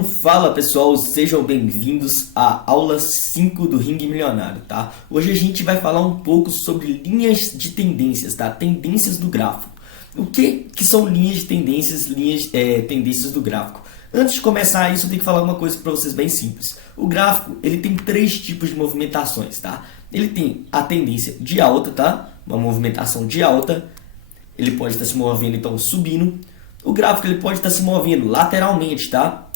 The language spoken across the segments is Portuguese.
Então fala pessoal, sejam bem-vindos à aula 5 do Ringue Milionário, tá? Hoje a gente vai falar um pouco sobre linhas de tendências, tá? Tendências do gráfico. O que são linhas de tendências, tendências do gráfico? Antes de começar isso, eu tenho que falar uma coisa para vocês bem simples. O gráfico, ele tem três tipos de movimentações, tá? Ele tem a tendência de alta, tá? Uma movimentação de alta. Ele pode estar se movendo, então, subindo. O gráfico ele pode estar se movendo lateralmente, tá?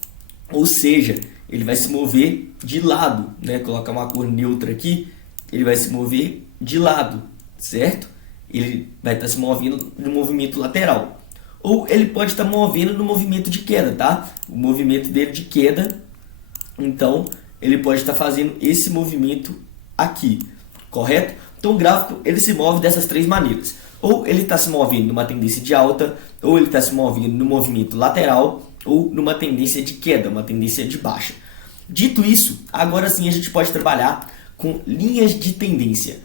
Ou seja, ele vai se mover de lado, né? Colocar uma cor neutra aqui, ele vai se mover de lado, certo? Ele vai estar se movendo no movimento lateral. Ou ele pode estar movendo no movimento de queda, tá? O movimento dele de queda, então, ele pode estar fazendo esse movimento aqui, correto? Então, o gráfico ele se move dessas três maneiras. Ou ele está se movendo numa tendência de alta, ou ele está se movendo no movimento lateral, ou numa tendência de queda, uma tendência de baixa. Dito isso, agora sim a gente pode trabalhar com linhas de tendência.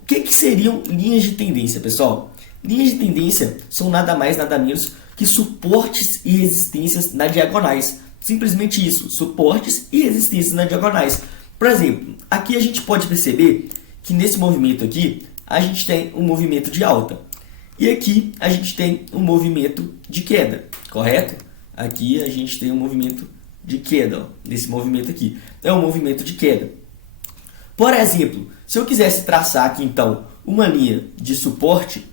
O que seriam linhas de tendência, pessoal? Linhas de tendência são nada mais, nada menos que suportes e resistências nas diagonais. Simplesmente isso, suportes e resistências nas diagonais. Por exemplo, aqui a gente pode perceber que nesse movimento aqui, a gente tem um movimento de alta. E aqui a gente tem um movimento de queda, correto? Aqui a gente tem um movimento de queda, ó, nesse movimento aqui. É um movimento de queda. Por exemplo, se eu quisesse traçar aqui então uma linha de suporte,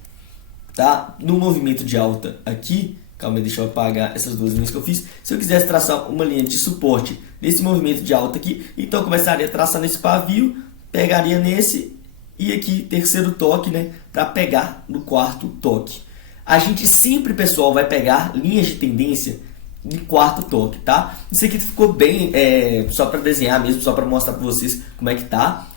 tá? No movimento de alta aqui, calma aí, deixa eu apagar essas duas linhas que eu fiz. Se eu quisesse traçar uma linha de suporte nesse movimento de alta aqui, então eu começaria a traçar nesse pavio, pegaria nesse e aqui terceiro toque, né, para pegar no quarto toque. A gente sempre, pessoal, vai pegar linhas de tendência de quarto toque, tá? Isso aqui ficou bem, só para desenhar mesmo, só para mostrar para vocês como é que tá.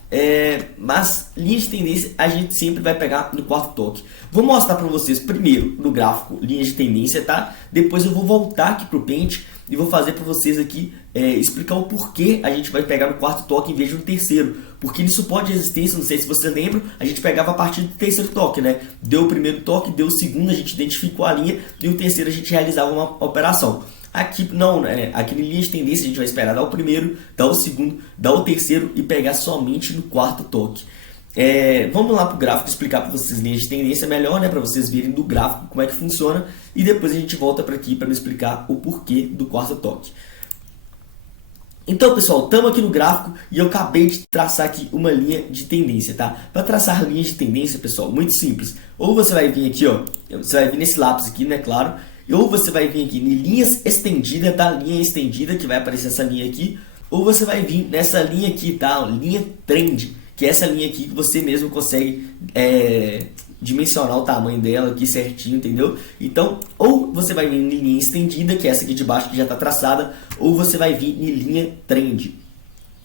Mas linhas de tendência a gente sempre vai pegar no quarto toque. Vou mostrar para vocês primeiro no gráfico linhas de tendência, tá? Depois eu vou voltar aqui pro Paint e vou fazer para vocês aqui explicar o porquê a gente vai pegar no quarto toque em vez de no terceiro. Porque no suporte de resistência, não sei se vocês lembram, a gente pegava a partir do terceiro toque, né? Deu o primeiro toque, deu o segundo, a gente identificou a linha e o terceiro a gente realizava uma operação. Aqui não, né? Aqui em linha de tendência a gente vai esperar dar o primeiro, dar o segundo, dar o terceiro e pegar somente no quarto toque. Vamos lá para o gráfico explicar para vocês linhas de tendência melhor, né? Para vocês verem do gráfico como é que funciona e depois a gente volta para aqui para me explicar o porquê do quarto toque. Então, pessoal, estamos aqui no gráfico e eu acabei de traçar aqui uma linha de tendência, tá? Para traçar linhas de tendência, pessoal, muito simples. Ou você vai vir aqui, ó, você vai vir nesse lápis aqui, né, claro. Ou você vai vir aqui em linhas estendidas, tá? Linha estendida, que vai aparecer essa linha aqui. Ou você vai vir nessa linha aqui, tá? Linha trend, que é essa linha aqui que você mesmo consegue dimensionar o tamanho dela aqui certinho, entendeu? Então, ou você vai vir em linha estendida, que é essa aqui de baixo que já está traçada, ou você vai vir em linha trend,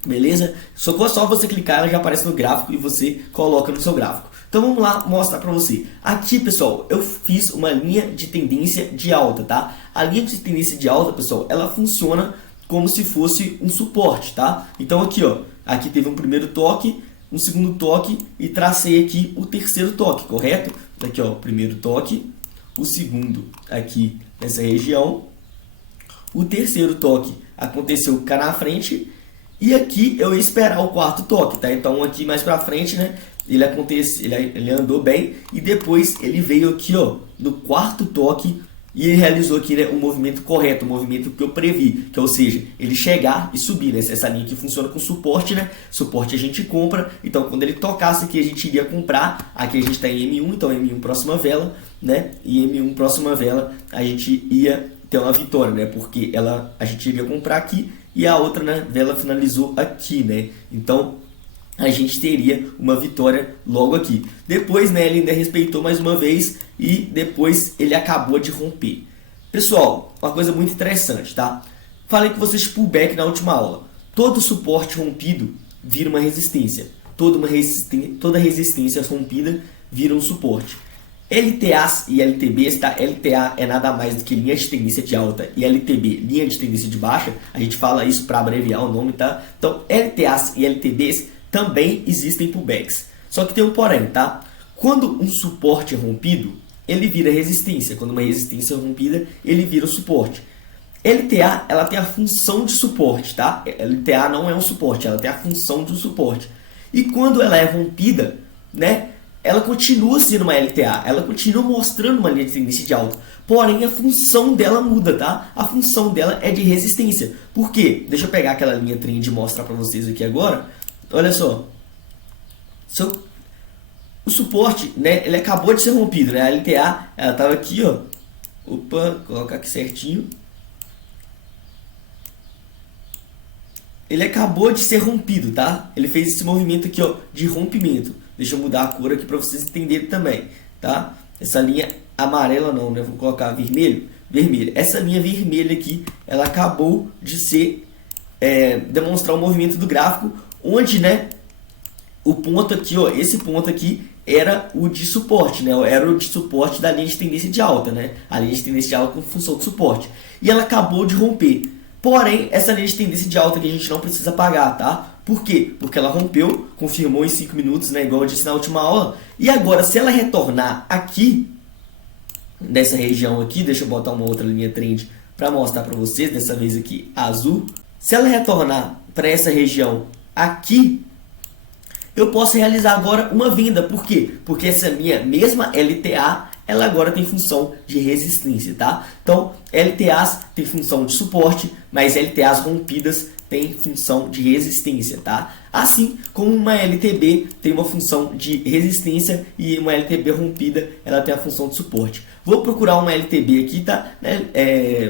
beleza? Só você clicar, ela já aparece no gráfico e você coloca no seu gráfico. Então vamos lá mostrar para você. Aqui, pessoal, eu fiz uma linha de tendência de alta, tá? A linha de tendência de alta, pessoal, ela funciona como se fosse um suporte, tá? Então aqui, ó, aqui teve um primeiro toque, um segundo toque e tracei aqui o terceiro toque, correto? Aqui, ó, o primeiro toque, o segundo aqui nessa região, o terceiro toque aconteceu cá na frente e aqui eu ia esperar o quarto toque, tá? Então aqui mais pra frente, né? Ele andou bem e depois ele veio aqui, ó, no quarto toque e ele realizou aqui, né, o movimento correto, o movimento que eu previ, que ou seja, ele chegar e subir, né? Essa linha aqui funciona com suporte, né? Suporte a gente compra, então quando ele tocasse aqui a gente iria comprar, aqui a gente está em M1, então M1 próxima vela, né? E M1 próxima vela a gente ia ter uma vitória, né? Porque a gente iria comprar aqui e a outra, né, vela finalizou aqui, né? Então a gente teria uma vitória logo aqui. Depois, né, ele ainda respeitou mais uma vez e depois ele acabou de romper. Pessoal, uma coisa muito interessante, tá? Falei com vocês de pullback na última aula. Todo suporte rompido vira uma resistência. Toda resistência rompida vira um suporte. LTAs e LTBs, tá? LTA é nada mais do que linha de tendência de alta e LTB, linha de tendência de baixa. A gente fala isso para abreviar o nome, tá? Então, LTAs e LTBs também existem pullbacks. Só que tem um porém, tá? Quando um suporte é rompido, ele vira resistência. Quando uma resistência é rompida, ele vira suporte. LTA, ela tem a função de suporte, tá? LTA não é um suporte, ela tem a função de um suporte. E quando ela é rompida, né, ela continua sendo uma LTA, ela continua mostrando uma linha de tendência de alta. Porém, a função dela muda, tá? A função dela é de resistência. Por quê? Deixa eu pegar aquela linha trend e mostrar para vocês aqui agora. Olha só. O suporte, né, ele acabou de ser rompido, né? A LTA, ela estava aqui, ó. Opa, colocar aqui certinho. Ele acabou de ser rompido, tá? Ele fez esse movimento aqui, ó, de rompimento. Deixa eu mudar a cor aqui para vocês entenderem também, tá? Essa linha amarela não, né? Vou colocar vermelho. Vermelho. Essa linha vermelha aqui, ela acabou de ser demonstrar o movimento do gráfico, onde, né, o ponto aqui, ó, esse ponto aqui era o de suporte, né? Era o de suporte da linha de tendência de alta, né? A linha de tendência de alta com função de suporte. E ela acabou de romper. Porém, essa linha de tendência de alta que a gente não precisa pagar, tá? Por quê? Porque ela rompeu, confirmou em 5 minutos, né? Igual eu disse na última aula. E agora, se ela retornar aqui, nessa região aqui, deixa eu botar uma outra linha trend para mostrar para vocês, dessa vez aqui azul. Se ela retornar para essa região aqui, eu posso realizar agora uma venda. Por quê? Porque essa minha mesma LTA, ela agora tem função de resistência, tá? Então, LTAs tem função de suporte, mas LTAs rompidas tem função de resistência, tá? Assim como uma LTB tem uma função de resistência e uma LTB rompida, ela tem a função de suporte. Vou procurar uma LTB aqui, tá?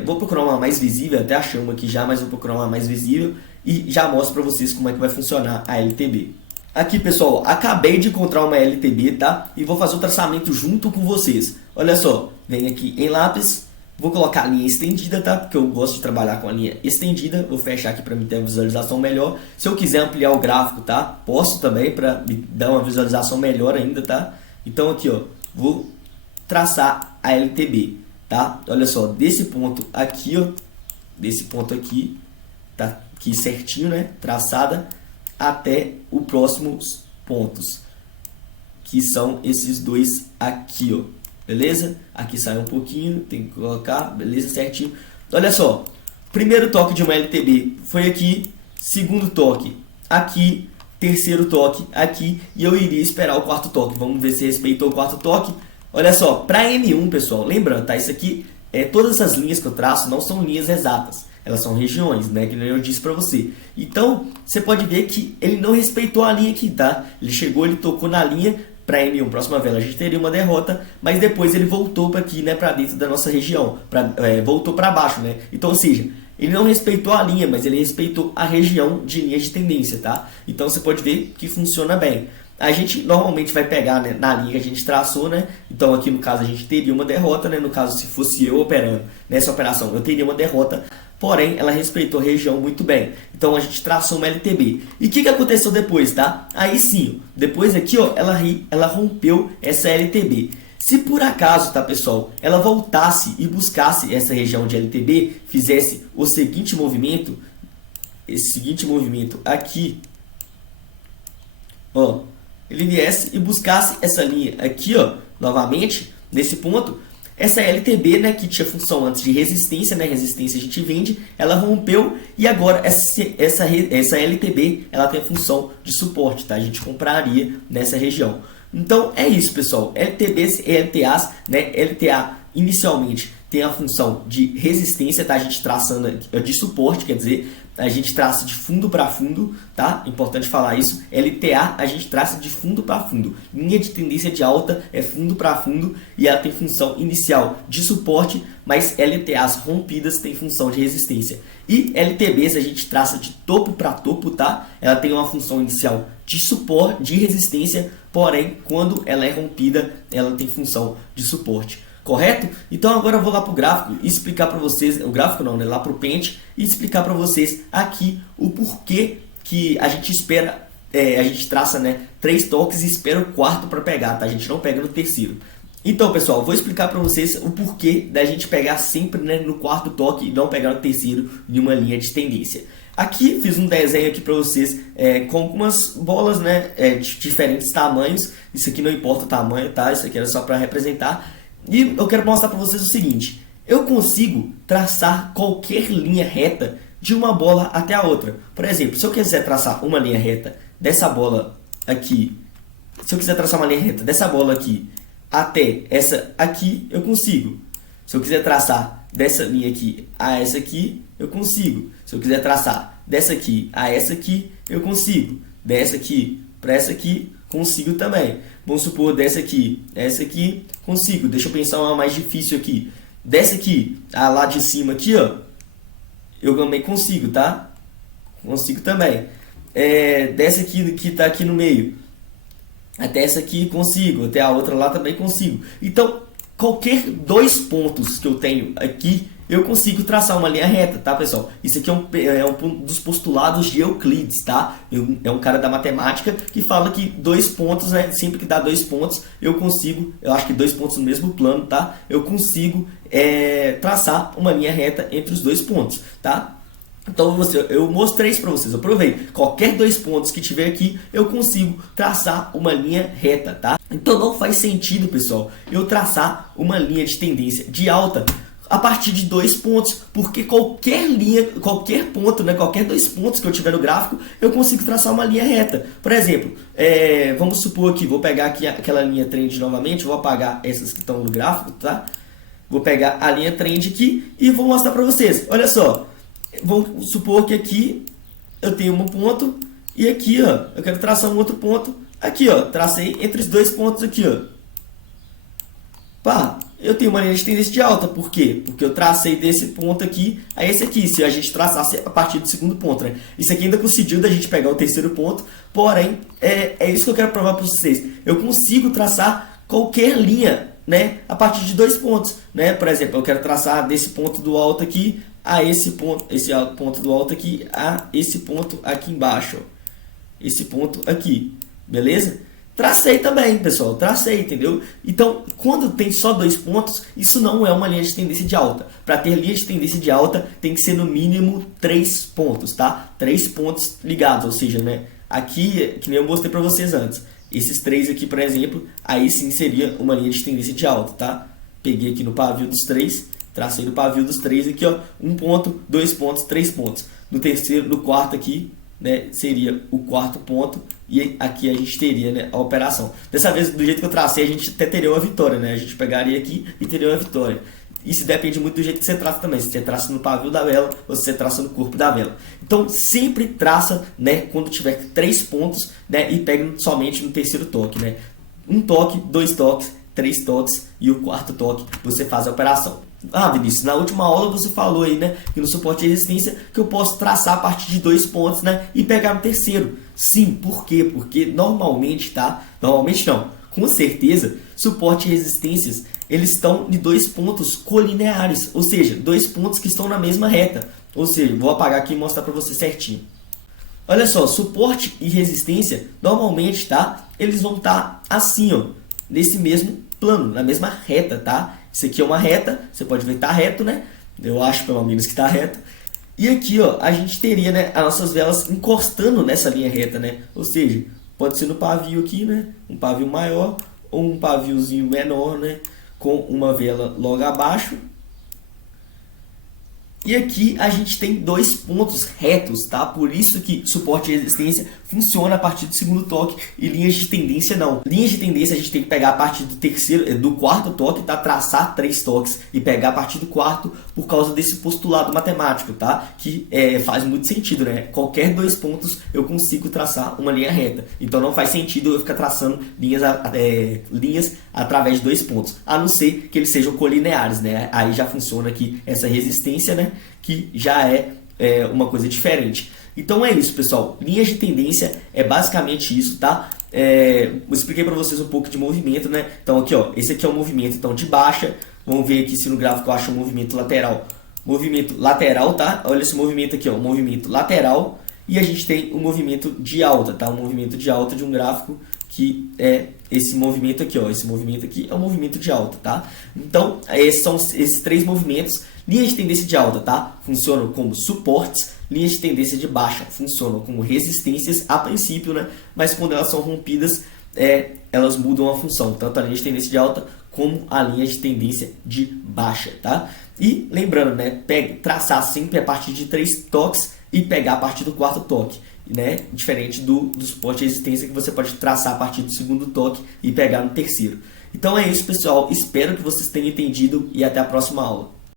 Vou procurar uma mais visível, até achei uma aqui já, mas vou procurar uma mais visível e já mostro para vocês como é que vai funcionar a LTB. Aqui, pessoal, acabei de encontrar uma LTB, tá? E vou fazer o traçamento junto com vocês. Olha só, vem aqui em lápis, vou colocar a linha estendida, tá? Porque eu gosto de trabalhar com a linha estendida. Vou fechar aqui para me ter uma visualização melhor. Se eu quiser ampliar o gráfico, tá? Posso também para me dar uma visualização melhor ainda, tá? Então aqui, ó, vou traçar a LTB, tá? Olha só, desse ponto aqui, ó, desse ponto aqui, tá? Aqui certinho, né? Traçada até os próximos pontos, que são esses dois aqui, ó. Beleza? Aqui sai um pouquinho, tem que colocar, beleza, certinho. Olha só, primeiro toque de uma LTB foi aqui, segundo toque aqui, terceiro toque aqui, e eu iria esperar o quarto toque. Vamos ver se respeitou o quarto toque. Olha só, para M1, pessoal, lembrando, tá? Isso aqui, todas essas linhas que eu traço não são linhas exatas. Elas são regiões, né? Que nem eu disse para você. Então, você pode ver que ele não respeitou a linha aqui, tá? Ele chegou, ele tocou na linha para M1, próxima vela, a gente teria uma derrota, mas depois ele voltou para aqui, né? Para dentro da nossa região, voltou para baixo, né? Então, ou seja, ele não respeitou a linha, mas ele respeitou a região de linha de tendência, tá? Então, você pode ver que funciona bem. A gente normalmente vai pegar, né, na linha que a gente traçou, né? Então aqui no caso a gente teria uma derrota, né? No caso, se fosse eu operando nessa operação, eu teria uma derrota. Porém, ela respeitou a região muito bem. Então a gente traçou uma LTB. E o que aconteceu depois, tá? Aí sim, depois aqui, ó, ela rompeu essa LTB. Se por acaso, tá, pessoal, ela voltasse e buscasse essa região de LTB, fizesse o seguinte movimento, esse seguinte movimento aqui, ó, ele viesse e buscasse essa linha aqui, ó, novamente, nesse ponto, essa LTB, né, que tinha função antes de resistência, né, resistência a gente vende, ela rompeu e agora essa LTB, ela tem a função de suporte, tá? A gente compraria nessa região. Então, é isso, pessoal. LTBs e LTAs, né, LTA inicialmente tem a função de resistência, tá? A gente traçando de suporte, quer dizer, a gente traça de fundo para fundo, tá? Importante falar isso. LTA a gente traça de fundo para fundo. Linha de tendência de alta é fundo para fundo e ela tem função inicial de suporte, mas LTAs rompidas tem função de resistência. E LTBs a gente traça de topo para topo, tá? Ela tem uma função inicial de suporte, de resistência, porém quando ela é rompida, ela tem função de suporte. Correto? Então agora eu vou lá para o gráfico e explicar para vocês, o gráfico não, né? Lá para o pente, e explicar para vocês aqui o porquê que a gente espera, a gente traça, né, 3 toques e espera o quarto para pegar, tá? A gente não pega no terceiro. Então, pessoal, vou explicar para vocês o porquê da gente pegar sempre, né, no quarto toque e não pegar no terceiro em uma linha de tendência. Aqui fiz um desenho aqui para vocês com algumas bolas, né, de diferentes tamanhos. Isso aqui não importa o tamanho, tá? Isso aqui era só para representar. E eu quero mostrar para vocês o seguinte, eu consigo traçar qualquer linha reta de uma bola até a outra. Por exemplo, se eu quiser traçar uma linha reta dessa bola aqui, se eu quiser traçar uma linha reta dessa bola aqui até essa aqui, eu consigo. Se eu quiser traçar dessa linha aqui a essa aqui, eu consigo. Se eu quiser traçar dessa aqui a essa aqui, eu consigo. Dessa aqui para essa aqui, consigo também. Vamos supor dessa aqui a essa aqui, consigo. Deixa eu pensar uma mais difícil aqui. Dessa aqui a lá de cima aqui, ó, eu também consigo, tá? Consigo também. Dessa aqui que está aqui no meio, até essa aqui consigo, até a outra lá também consigo. Então, qualquer dois pontos que eu tenho aqui, eu consigo traçar uma linha reta, tá, pessoal? Isso aqui é um dos postulados de Euclides, tá? É um cara da matemática que fala que dois pontos, né? Sempre que dá dois pontos, eu consigo, eu acho que dois pontos no mesmo plano, tá? Eu consigo traçar uma linha reta entre os dois pontos, tá? Então eu mostrei isso para vocês, eu provei. Qualquer dois pontos que tiver aqui, eu consigo traçar uma linha reta, tá? Então não faz sentido, pessoal, eu traçar uma linha de tendência de alta a partir de dois pontos, porque qualquer linha, qualquer ponto, né, qualquer dois pontos que eu tiver no gráfico, eu consigo traçar uma linha reta. Por exemplo, vamos supor que vou pegar aqui aquela linha trend novamente, vou apagar essas que estão no gráfico, tá? Vou pegar a linha trend aqui e vou mostrar para vocês. Olha só, vamos supor que aqui eu tenho um ponto e aqui, ó, eu quero traçar um outro ponto. Aqui, ó, tracei entre os dois pontos aqui, ó. Pá, eu tenho uma linha de tendência de alta. Por quê? Porque eu tracei desse ponto aqui a esse aqui. Se a gente traçasse a partir do segundo ponto, né? Isso aqui ainda conseguiu da gente pegar o terceiro ponto. Porém, é isso que eu quero provar para vocês. Eu consigo traçar qualquer linha, né, a partir de dois pontos, né? Por exemplo, eu quero traçar desse ponto do alto aqui a esse ponto do alto aqui a esse ponto aqui embaixo, ó. Esse ponto aqui, beleza? Tracei também, pessoal, tracei, entendeu? Então, quando tem só dois pontos, isso não é uma linha de tendência de alta. Para ter linha de tendência de alta, tem que ser no mínimo 3 pontos, tá? 3 pontos ligados, ou seja, né? Aqui, que nem eu mostrei para vocês antes, esses três aqui, por exemplo, aí sim seria uma linha de tendência de alta, tá? Peguei aqui no pavio dos três, tracei no pavio dos três aqui, ó, 1 ponto, 2 pontos, 3 pontos. No terceiro, no quarto aqui, né, seria o quarto ponto e aqui a gente teria, né, a operação. Dessa vez, do jeito que eu tracei, a gente até teria uma vitória, né? A gente pegaria aqui e teria uma vitória. Isso depende muito do jeito que você traça também. Se você traça no pavio da vela ou se você traça no corpo da vela. Então, sempre traça, né, quando tiver 3 pontos, né, e pega somente no terceiro toque, né? 1 toque, 2 toques, 3 toques e o quarto toque você faz a operação. Ah, Vinícius, na última aula você falou aí, né, que no suporte de resistência que eu posso traçar a partir de 2 pontos, né, e pegar no terceiro. Sim, por quê? Porque normalmente, tá? Normalmente não, com certeza, suporte e resistências, eles estão de 2 pontos colineares, ou seja, 2 pontos que estão na mesma reta. Ou seja, vou apagar aqui e mostrar para você certinho. Olha só, suporte e resistência, normalmente, tá? Eles vão estar assim, ó, nesse mesmo plano, na mesma reta, tá? Isso aqui é uma reta, você pode ver que tá reto, né? Eu acho pelo menos que tá reto. E aqui, ó, a gente teria, né, as nossas velas encostando nessa linha reta, né? Ou seja, pode ser no pavio aqui, né? Um pavio maior ou um paviozinho menor, né? Com uma vela logo abaixo. E aqui a gente tem 2 pontos retos, tá? Por isso que suporte e resistência funciona a partir do segundo toque e linhas de tendência não. Linhas de tendência a gente tem que pegar a partir do quarto toque, tá? Traçar 3 toques e pegar a partir do quarto por causa desse postulado matemático, tá? Que faz muito sentido, né? Qualquer 2 pontos eu consigo traçar uma linha reta. Então não faz sentido eu ficar traçando linhas através de 2 pontos, a não ser que eles sejam colineares, né? Aí já funciona aqui essa resistência, né? Que já é uma coisa diferente. Então é isso, pessoal. Linhas de tendência é basicamente isso, tá? Eu expliquei para vocês um pouco de movimento, né? Então aqui, ó, esse aqui é o movimento então de baixa. Vamos ver aqui se no gráfico eu acho um movimento lateral. Movimento lateral, tá? Olha esse movimento aqui, ó, um movimento lateral. E a gente tem um movimento de alta, tá? Um movimento de alta de um gráfico que é esse movimento aqui, ó. Esse movimento aqui é um movimento de alta, tá? Então, esses são esses 3 movimentos. Linhas de tendência de alta, tá? Funcionam como suportes. Linhas de tendência de baixa funcionam como resistências a princípio, né? Mas quando elas são rompidas, elas mudam a função. Tanto a linha de tendência de alta como a linha de tendência de baixa, tá? E lembrando, né, traçar sempre a partir de 3 toques e pegar a partir do 4º toque, né? Diferente do suporte de resistência que você pode traçar a partir do 2º toque e pegar no 3º. Então é isso, pessoal. Espero que vocês tenham entendido e até a próxima aula.